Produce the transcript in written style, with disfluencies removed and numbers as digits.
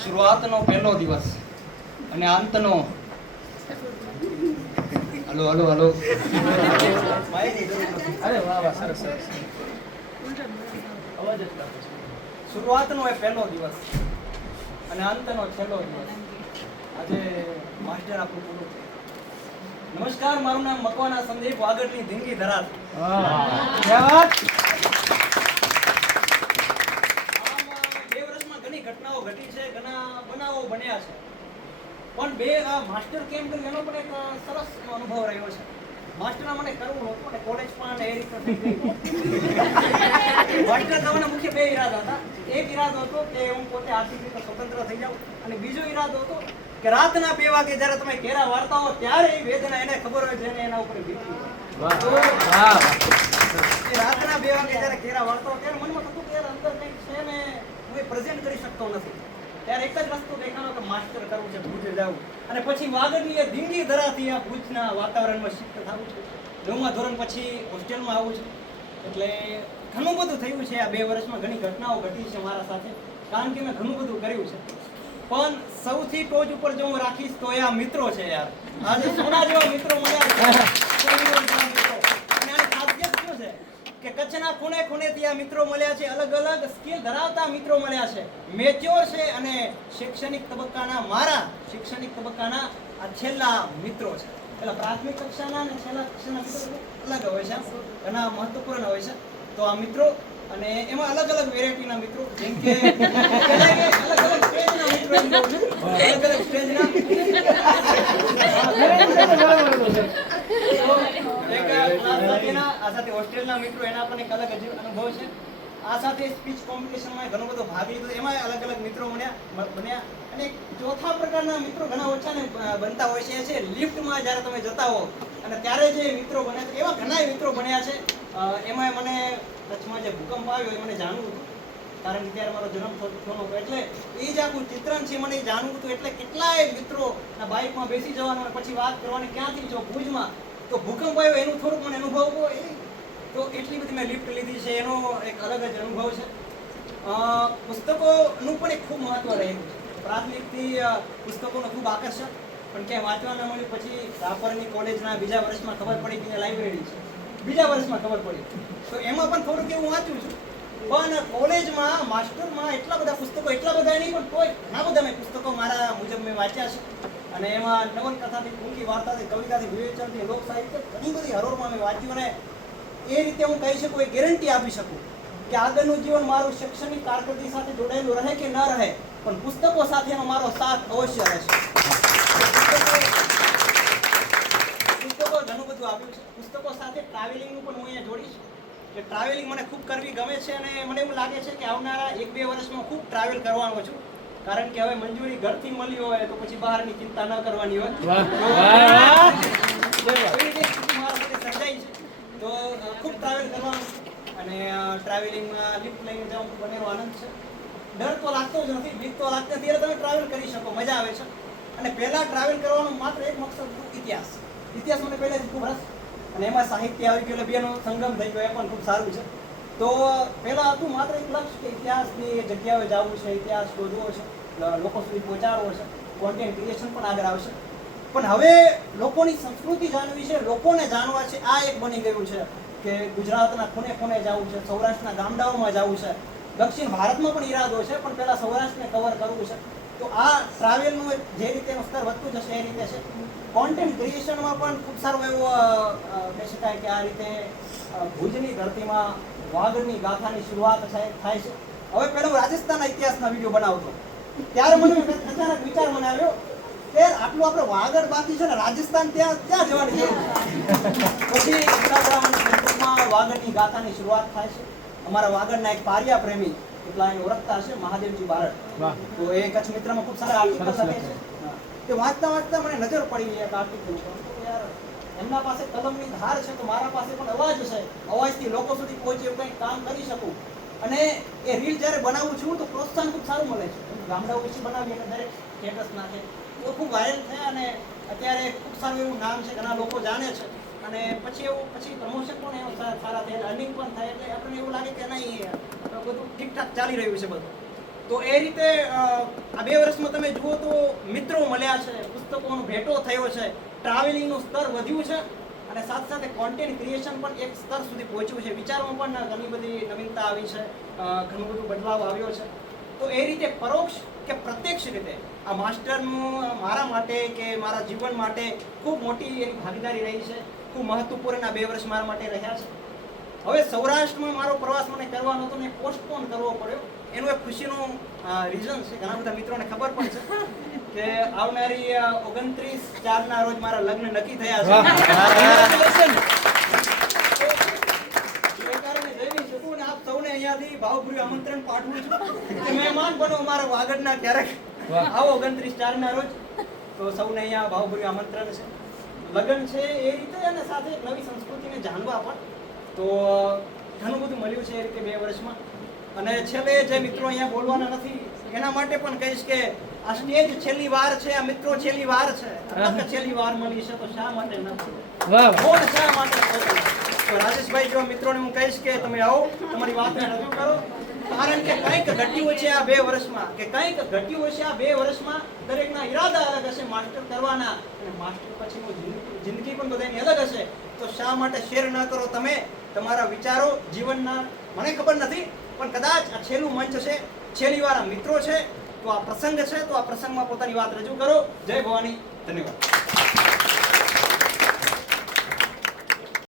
શરૂઆતનો પહેલો દિવસ અને અંતનો હલો હલો હલો અરે વાહ વાહ સરસ સરસ અવાજ જ કાપે છે. શરૂઆતનો એ પહેલો દિવસ અને અંતનો છેલ્લો દિવસ. આજે માસ્ટર આપણું પૂરું થયું. નમસ્કાર, મારું નામ મકવાના સંદીપ વાગડની ધીંગી ધરાત. બે વર્ષમાં ઘણી ઘટનાઓ ઘટી છે, ઘણા બનાવો બન્યા છે, પણ માસ્ટર કેમ કર્યું એનો પણ એક સરસ અનુભવ રહ્યો છે. માસ્ટરના મને કરવું નહોતું અને કોલેજ પણ એ રીતે થઈ ગઈ. માસ્ટર થવાના મુખ્ય બે ઈરાદા હતા. એક ઈરાદો હતો કે હું પોતે આર્થિક રીતે સ્વતંત્ર થઈ જાઉં, અને બીજો ઈરાદો હતો કે રાતના 2 વાગે જ્યારે તમે કેરા વાળતા હો ત્યારે એ વેદના એને ખબર હોય છે ને એના ઉપર વીતી હોય. રાતના 2 વાગે જ્યારે કેરા વાળતા હો ત્યારે મનમાં થતું કે યાર અંદર કંઈક છે ને હું એ પ્રેઝન્ટ કરી શકતો નથી. ત્યારે એક જ વસ્તુ દેખાણો કે માસ્ટર કરવું છે, ભુજ જવું, અને પછી વાગડની એ ધીંગી ધરાથી આ ભુજના વાતાવરણમાં શિફ્ટ થવું છે. 9મા ધોરણ પછી હોસ્ટેલમાં આવું છે. એટલે ઘણું બધું થયું છે. આ 2 વર્ષમાં ઘણી ઘટનાઓ ઘટી છે મારા સાથે, કારણ કે મેં ઘણું બધું કર્યું છે. પણ સૌથી ટોચ ઉપર જો હું રાખીશ તો એ આ મિત્રો છે યાર. આજે સોના જેવા મિત્રો મળ્યા છે. અને આની ખાસિયત શું છે કે કચ્છના ખૂણે ખૂણેથી આ મિત્રો મળ્યા છે. અલગ અલગ સ્કિલ ધરાવતા મિત્રો મળ્યા છે, મેચ્યોર છે, અને શૈક્ષણિક તબક્કાના આ છેલ્લા મિત્રો છે. એટલે પ્રાથમિક કક્ષાના અને છેલ્લા કક્ષાના મિત્રો અલગ હોય છે, ઘણા મહત્વપૂર્ણ હોય છે. તો આ મિત્રો, અને એમાં અલગ અલગ વેરાયટીના મિત્રો, જેમ કે અલગ અલગ સ્ટેજના મિત્રો, અલગ અલગ સ્ટેજના આ સાથે હોસ્ટેલના મિત્રો, એના પણ એક અલગ અનુભવ છે. આ સાથે સ્પીચ કોમ્પિટિશનમાં ઘણો બધો ભાગ લીધો, એમાં અલગ અલગ મિત્રો બન્યા. અને ચોથા પ્રકારના મિત્રો ઘણા ઓછા ને બનતા હોય છે. લિફ્ટમાં જ્યારે તમે જતા હો અને ત્યારે જે મિત્રો બન્યા છે, એવા ઘણા મિત્રો બન્યા છે. એમાં મને કચ્છમાં જે ભૂકંપ આવ્યો એ મને જાણવું હતું, કારણ કે ત્યારે મારો જન્મ થયો હતો. એટલે એ જ આખું ચિત્રણ છે, મને જાણવું હતું. એટલે કેટલાય મિત્રો બાઇકમાં બેસી જવાનું અને પછી વાત કરવાની, ક્યાંથી જો ભુજમાં તો ભૂકંપ આવ્યો એનું થોડુંક મને અનુભવ હોય. તો એટલી બધી મેં લિફ્ટ લીધી છે, એનો એક અલગ જ અનુભવ છે. પુસ્તકોનું પણ એક ખૂબ મહત્વ રહેલું છે. પ્રાથમિકથી પુસ્તકોનું ખૂબ આકર્ષણ, પણ ક્યાંય વાંચવા ન મળ્યું. પછી રાપરની કોલેજના બીજા વર્ષમાં ખબર પડી કે લાઇબ્રેરી છે. બીજા વર્ષમાં ખબર પડી, તો એમાં પણ થોડુંક એવું વાંચ્યું છું. પણ કોલેજમાં માસ્ટરમાં એટલા બધા પુસ્તકો, એટલા બધા નહીં, પણ તોય ઘણા બધા મેં પુસ્તકો મારા મુજબ મેં વાંચ્યા છે. અને એમાં નવલકથાથી, ટૂંકી વાર્તાથી, કવિતાથી, વિવેચનથી, લોક સાહિત્ય, ઘણી બધી હરોળમાં મેં વાંચ્યું. અને એ રીતે હું કહી શકું, એ ગેરંટી આપી શકું કે આગળનું જીવન મારું શૈક્ષણિક કારકિર્દી સાથે જોડાયેલું રહે કે ન રહે, પણ પુસ્તકો સાથેનો મારો સાથ અવશ્ય રહેશે. પુસ્તકો ઘણું બધું આપ્યું છે. પુસ્તકો સાથે ટ્રાવેલિંગનું પણ હું અહીંયા જોડીશ કે ટ્રાવેલિંગ મને ખૂબ કરવી ગમે છે. અને મને એવું લાગે છે કે આવનારા 1-2 વર્ષમાં ખૂબ ટ્રાવેલ કરવાનો છું, કારણ કે હવે મંજૂરી ઘરથી મળી હોય તો પછી બહારની ચિંતા ન કરવાની હોય. સર્જાઈ છે તો ખૂબ ટ્રાવેલ કરવાનું. અને ટ્રાવેલિંગમાં લિફ્ટ લઈને જવાનું બનેલો આનંદ છે. ડર તો લાગતો જ નથી, બીક તો લાગતી નથી. એટલે તમે ટ્રાવેલ કરી શકો, મજા આવે છે. અને પહેલા ટ્રાવેલ કરવાનો માત્ર એક મકસદ હતો, ઇતિહાસ. ઇતિહાસ મને પહેલાથી ખૂબ રસ, અને એમાં સાહિત્ય આવી ગયું એટલે બેનો સંગમ થઈ ગયો, એ પણ ખૂબ સારું છે. તો પહેલા હતું માત્ર એક લક્ષ્ય કે ઇતિહાસની જગ્યાએ જવું છે, ઇતિહાસ શોધવો છે, લોકો સુધી પહોંચાડવો છે, કોન્ટેન્ટ ક્રિએશન પણ આગળ આવશે. પણ હવે લોકોની સંસ્કૃતિ જાણવી છે, લોકોને જાણવા છે. આ એક બની ગયું છે કે ગુજરાતના ખૂણે ખૂણે જવું છે, સૌરાષ્ટ્રના ગામડાઓમાં જવું છે, દક્ષિણ ભારતમાં પણ ઈરાદો છે, પણ પહેલા સૌરાષ્ટ્રને કવર કરવું છે. તો આ ટ્રાવેલનું જે રીતે સ્તર વધતું જશે એ રીતે છે. કોન્ટેન્ટ ક્રિએશનમાં પણ ખૂબ સારું એવું કહી શકાય કે આ રીતે ભુજની ધરતીમાં વાગડની ગાથાની શરૂઆત થાય છે. હવે પહેલા હું રાજસ્થાનના ઇતિહાસના વિડીયો બનાવતો, ત્યારે મને અચાનક વિચાર મને આવ્યો કે આટલું આપણે વાગડ બાકી છે ને રાજસ્થાન, ત્યાં જવાની જરૂર. પછી ઇન્સ્ટાગ્રામમાં વાગડની ગાથાની શરૂઆત થાય છે. અમારા વાગડના એક પારિયા પ્રેમી, એટલા એને ઓળખતા હશે, મહાદેવજી બારડ. તો એ કચ્છ મિત્રમાં ખૂબ સારા આર્ટિકલ લખે છે. તે વાંચતા વાંચતા મને નજર પડી એક આર્ટિકલ ઉપર. યાર એમના પાસે કલમની ધાર છે, તો મારા પાસે પણ અવાજ છે. અવાજથી લોકો સુધી પહોંચે એવું કંઈક કામ કરી શકું. અને એ રીલ જ્યારે બનાવું છું તો પ્રોત્સાહન ખૂબ સારું મળે છે. ગામડાઓ વિશે બનાવીએ એટલે દરેક સ્ટેટસ નાખે તો ખૂબ વાયરલ થયા, અને અત્યારે ખૂબ સારું એવું નામ છે, ઘણા લોકો જાણે છે. અને પછી પ્રમોશન પણ એવું સારા થયા, અર્નિંગ પણ થાય. એટલે આપણને એવું લાગે કે નહીં, બધું ઠીકઠાક ચાલી રહ્યું છે બધું. તો એ રીતે આ 2 વર્ષમાં તમે જુઓ તો મિત્રો મળ્યા છે, પુસ્તકોનો ભેટો થયો છે, ટ્રાવેલિંગનું સ્તર વધ્યું છે અને સાથે સાથે કોન્ટેન્ટ ક્રિએશન પણ એક સ્તર સુધી પહોંચ્યું છે. વિચારોમાં પણ ઘણી બધી નવીનતા આવી છે, ઘણું બધું બદલાવ આવ્યો છે. તો એ રીતે પરોક્ષ કે પ્રત્યક્ષ રીતે આ માસ્ટરનું મારા માટે કે મારા જીવન માટે ખૂબ મોટી એની ભાગીદારી રહી છે. ખૂબ મહત્વપૂર્ણ આ 2 વર્ષ મારા માટે રહ્યા છે. હવે સૌરાષ્ટ્રમાં મારો પ્રવાસ મને કરવાનો હતો ને પોસ્ટપોન કરવો પડ્યો. એનું એક ખુશીનું રીઝન છે, ઘણા બધા મિત્રોને ખબર પણ છે કે આવનારી 29/4 રોજ મારા લગ્ન નક્કી થયા છે. એ કારણે જઈ નહીં શકું અને આપ સૌને અહીંયાથી ભાવપૂર્વક આમંત્રણ પાઠવું છું કે મહેમાન બનો મારા વાગડના ક્યારેક આવો 29/4 રોજ. તો સૌને અહીંયા ભાવપૂર્વક આમંત્રણ છે. લગ્ન છે એ રીતે અને સાથે એક નવી સંસ્કૃતિને જાણવા પણ. તો ઘણું બધું મળ્યું છે એ રીતે 2 વર્ષમાં. અને છેલ્લે જે મિત્રો અહીંયા બોલવાના નથી એના માટે પણ કહીશ કે આ સ્ટેજ છેલ્લી વાર છે, આ મિત્રો છેલ્લી વાર છે, છેલ્લી વાર મળી છે તો શા માટે ન બોલો? કોણ શા માટે બોલે? તો રાજેશભાઈ જેવા મિત્રોને હું કહીશ કે તમે આવો, તમારી વાતને રજૂ કરો. કારણ કે કંઈક ઘટ્યું છે આ 2 વર્ષમાં, કે કંઈક ઘટ્યું છે આ 2 વર્ષમાં. દરેકના ઈરાદા અલગ હશે માસ્ટર કરવાના, અને માસ્ટર પછીનું જિંદગી પણ બધાની અલગ હશે. તો શા માટે શેર ન કરો તમે તમારા વિચારો જીવનના? મને ખબર નથી, પણ કદાચ આ છેલ્લું મંચ છે, છેલ્લી વાર આ મિત્રો છે, તો આ પ્રસંગ છે, તો આ પ્રસંગમાં પોતાની વાત રજૂ કરો. જય ભવાની, ધન્યવાદ.